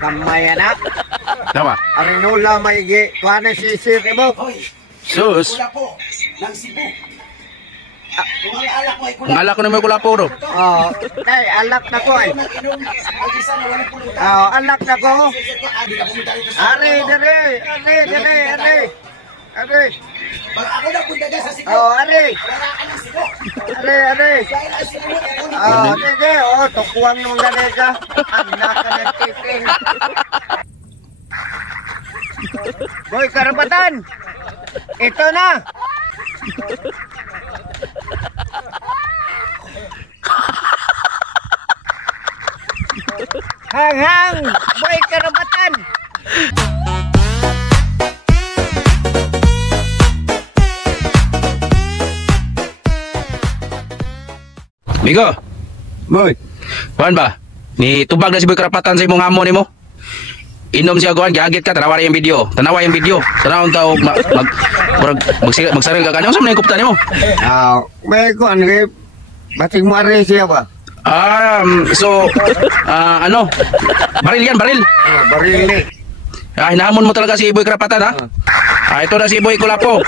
Gamay na. Tama. Arinula may gi. Kuha na sisir mo. Sus. Kulapo ng Cebu. Kung ang alak mo ay Ang alak ko na may kulapo ro. Tay, alak na ko ay. mag-inom, mag-isa na walang pulutan. Alak na ko. Di ka pumunta rito sa Are, dire. Pag ako na punta dyan sa Cebu, Are. wala ka ng Cebu. Are. Dahil ang Cebu ay kunin. Sige, tukuang nung ganay ka. Anak ka nagtiting. Boy, karapatan. Ito na. Hang, boy, karapatan. Migo, Boy. kuan ba? Ni tubag na si Boy Karapatan sa imong amo nimo. Inom siya kuan, giagit ka, tanawa yung video. Tanawa yung video. Tanawon taw magsaril ka kanyo sa mga kuptan nimo. May ko ano kay bating mo are siya ba? Ano? Baril yan, baril. Baril ni. Hinahamon mo talaga si Boy Karapatan, ha? Ito na si Boy Kulapo.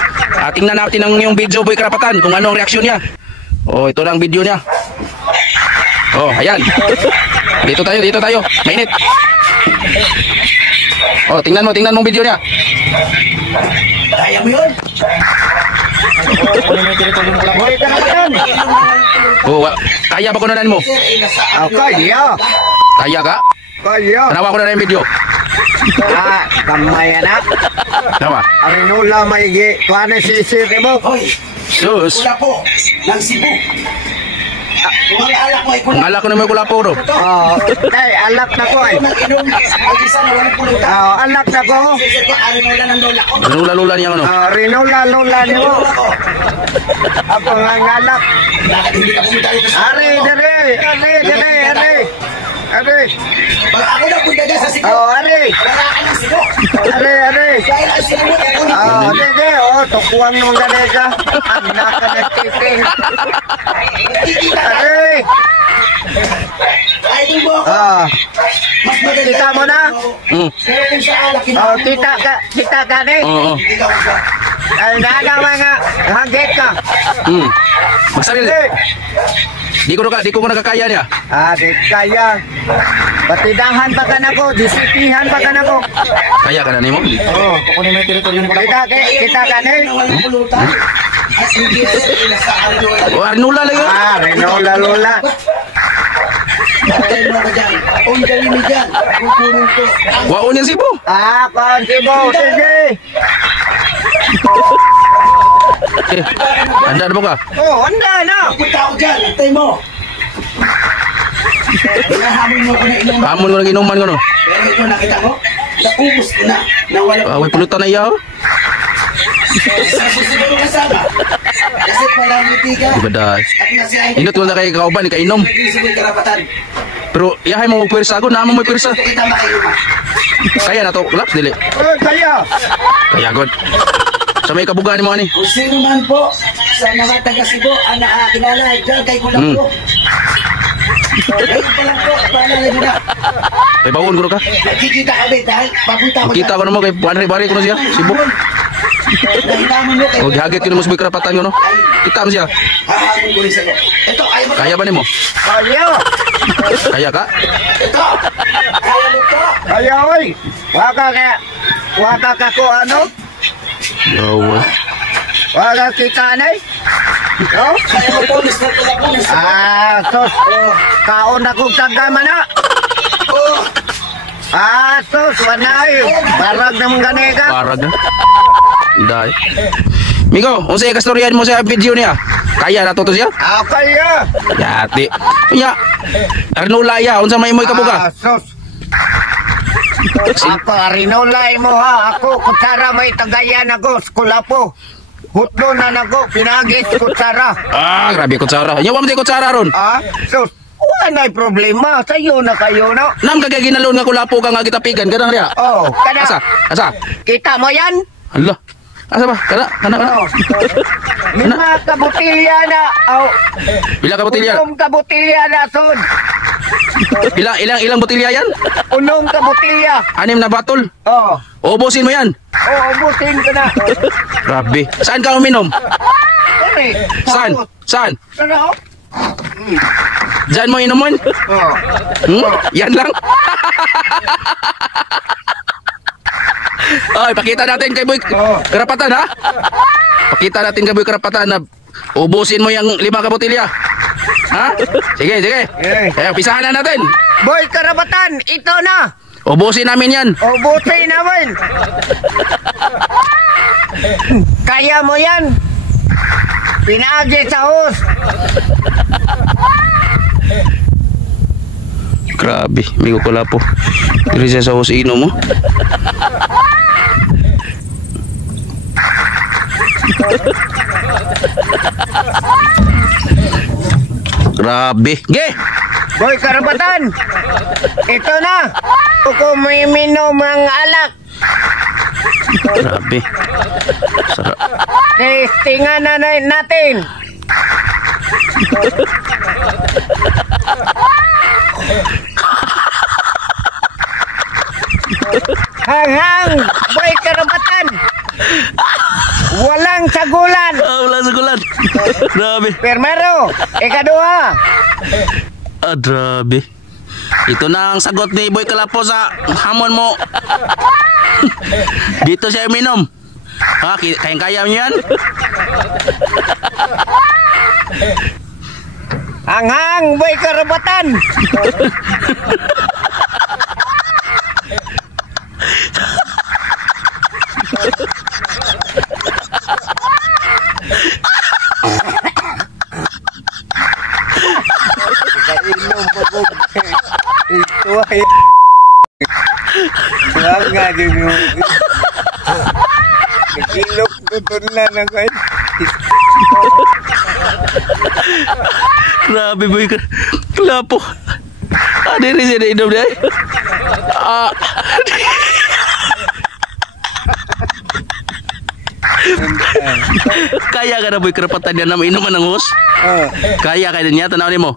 Tingnan natin ang yung video, Boy Karapatan, kung ano ang reaksyon niya. Ito na ang video niya. Ayan. Dito tayo. Mainit. Tingnan mo ang video niya. Kaya mo yun? Boy, karapatan. Kaya ba kunanan mo? Kaya. Kaya ka? Kaya. Tanawa ko na yung video. Gamay na. Tama. Arinula may gi. Kuha na sisir mo. Sus. Kulapo ng Cebu. Kung ang alak mo ay Ang alak ko na may kulapo ro. Tay, alak na ko ay. mag-inom, mag-isa na walang pulutan. Alak na ko. Arinola ng lola ko. Lula niya ano. Rinula ni mo. Ako nga alak. Bakit hindi ka pumunta rito sa Are. Pag ako na punta dyan sa Cebu, Are. wala ka ng Cebu. Are. Dahil ang Cebu ay kunin. Sige, tukuang nung ganay ka. Anak ka nagtiting. Are. Ay, mo ako. Mas maganda. Kita mo na? Pero kung sa alak, Kita ka ni. Oo. ikaw ka. Ay, nagawa nga. Hagit ka. Magsaril. Di ko nakakaya niya. Di kaya. Patidahan pa ka na ko. Disitihan pa ka na ko. Kaya ka na nimo? Kukunin mo yung teritoryo ni Kita ka ni. walang pulutan. At hindi sa Arinola. Arinola lang yun. Rinula. Patay mo ka dyan. Ang gawin mo dyan. Kukunin ko. Waon yan Cebu. Kontibo. Sige. Handa na mo ka? Handa na. Punta ako dyan. Antay mo. Nahamon mo ko na inuman. Hamon ko ng inuman ko no. Pero ito nakita mo. Naubos ko na. Nawala ko. May pulutan na iyaw. Sa susunod ng kasama. Kasi pala ang mitiga. Di ba dahil? At nasiyahin Inot mo na kay kauban, ikainom. Nag-isipin karapatan. Pero iyahay mo pwersa ako, naman mo pwersa. Ito kita makainuman. Kaya na to, laps dili. Kaya. Kaya god. Sa may kabugaan mo ani. Kung sino man po sa mga taga-Cebu ang nakakilala dyan kay Kulang po. Ngayon pa lang po, paalala nyo na. May bawon ko ka. Nakikita kami dahil papunta ko Kita ko na mo kay Bari ko na siya, Cebu. Nahitamon mo kay Hagit ko na mo sa may karapatan ko no. Kita mo siya. hahamon ko rin sa'yo. Ito, ayaw mo. Kaya ba nimo? Kaya. Kaya ka? Ito, kaya mo to. Kaya, oy. Waka ka ko ano? Yawa. Waka kita anay? No? Kaya mo to, Mr. Kulapunas. Sos. Kaon akong tagama na. Sos. Wanay. Barag naman gani ka. Parag na. Dahil. Migo, kung sa'yo kastoryan mo sa video niya, kaya na to siya? Kaya. Yati. Kaya, Arnola ya, unsa may mo'y kabuga? Sos. Ako, rinulay mo ha. Ako, kutsara may tagayan ako. Skulapo. Hutlo na nako. Pinagis kutsara. Grabe kutsara. Yawa mo tayo kutsara ron. Sos. Wanay problema. Sa'yo na kayo, no? Nam kagay ginalon nga kulapo ka nga gitapigan, ganang riya. Kada. Asa? Kita mo yan? Hala. Asa ba? Kana. Lima ka botilya na. Oh, Pila ka botilya? unom ka botilya na sud. Ilang botilya yan? Unom ka botilya. 6 na batol. Oh. Ubusin mo yan. Oh, ubusin ko na. Grabe. Saan ka uminom? Ano Saan? Saan? Ano? Diyan mo inumun? Oh. Yan lang. Ay, pakita natin kay Boy Karapatan, ha? Pakita natin kay Boy Karapatan na ubusin mo yung 5 ka botilya. Ha? Sige. Kaya pisahan na natin. Boy Karapatan, ito na. Ubusin namin yan. Ubusin naman. Kaya mo yan. Pinagi sa hus. Grabe, may kukula po. Dili siya sa husino mo. Grabe. Ge! Boy Karapatan, ito na. Kung may minom ang alak. Grabe. Sarap. Testingan na natin. Hanghang, Boy Karapatan. Walang sagulan. Wala sa kulan. Grabe. Primero, ikaduha. Grabe. Ito na ang sagot ni Boy Kalapo sa hamon mo. Dito siya uminom. Ha, kayang-kaya niyo yan? Hanghang, Boy Karapatan. Kainom pa ko. Ito ay nga din yung kilok tutun na ng kain. Grabe Boy Kalapo. Diri siya na inom niya. Kaya ka na Boy Karapatan yan na mainuman ng hus? Kaya ka din niya, tanawin mo.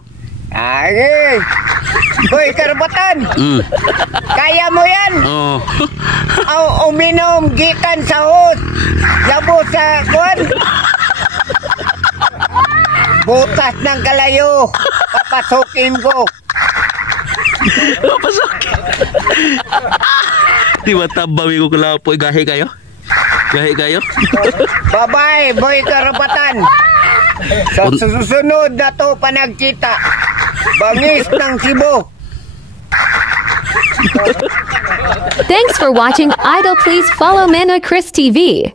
Ay, Boy Karapatan. Kaya mo yan. Uminom gikan sa hus. Yabo sa kwan. Butas ng kalayo. Papasukin ko. Papasokin. Di ba tabawi ko Kalapo? Gahe kayo? Bye-bye, Boy Karapatan. Sa susunod na to panagkita. Bangis ng Cebu. Thanks for watching Idol. Please follow Manoy Chris TV.